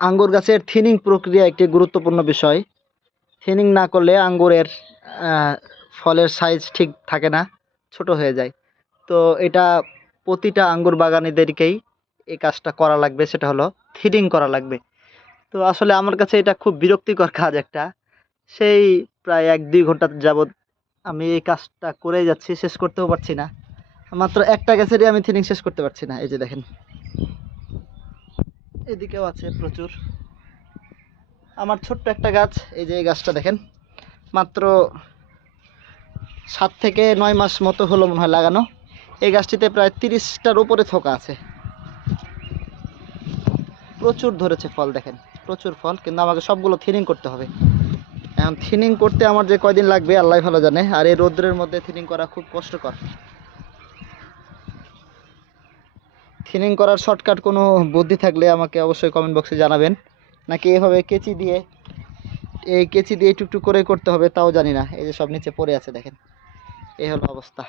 আঙ্গুর গাছের থিনিং প্রক্রিয়া একটি গুরুত্বপূর্ণ বিষয়। থিনিং না করলে আঙ্গুরের ফলের সাইজ ঠিক থাকে না, ছোট হয়ে যায়। তো এটা প্রতিটা আঙ্গুর বাগানীদেরকেই এই কাজটা করা লাগবে, সেটা হলো থিনিং করা লাগবে। তো আসলে আমার কাছে এটা খুব বিরক্তিকর কাজ একটা। সেই প্রায় ১-২ ঘন্টা যাবৎ আমি এই কাজটা করেই যাচ্ছি, শেষ করতেও পারছি না। মাত্র একটা গাছেরই আমি থিনিং শেষ করতে পারছি না। এই যে দেখেন, এদিকেও আছে প্রচুর। আমার ছোট্ট একটা গাছ, এই যে এই গাছটা দেখেন, মাত্র ৭ থেকে ৯ মাস মতো হলো মনে হয় লাগানো। এই গাছটিতে প্রায় ৩০টার উপরে থোকা আছে। প্রচুর ধরেছে ফল, দেখেন প্রচুর ফল, কিন্তু আমাকে সবগুলো থিনিং করতে হবে। এখন থিনিং করতে আমার যে কয়দিন লাগবে আল্লাহ ভালো জানে। আর এই রোদ্রের মধ্যে থিনিং করা খুব কষ্টকর। থিনিং করার শর্টকাট কোনো বুদ্ধি থাকলে আমাকে অবশ্যই কমেন্ট বক্সে জানাবেন। নাকি এভাবে কেচি দিয়ে টুকটুক করে করতে হবে তাও জানি না। এই যে সব নিচে পড়ে আছে দেখেন, এই হলো অবস্থা।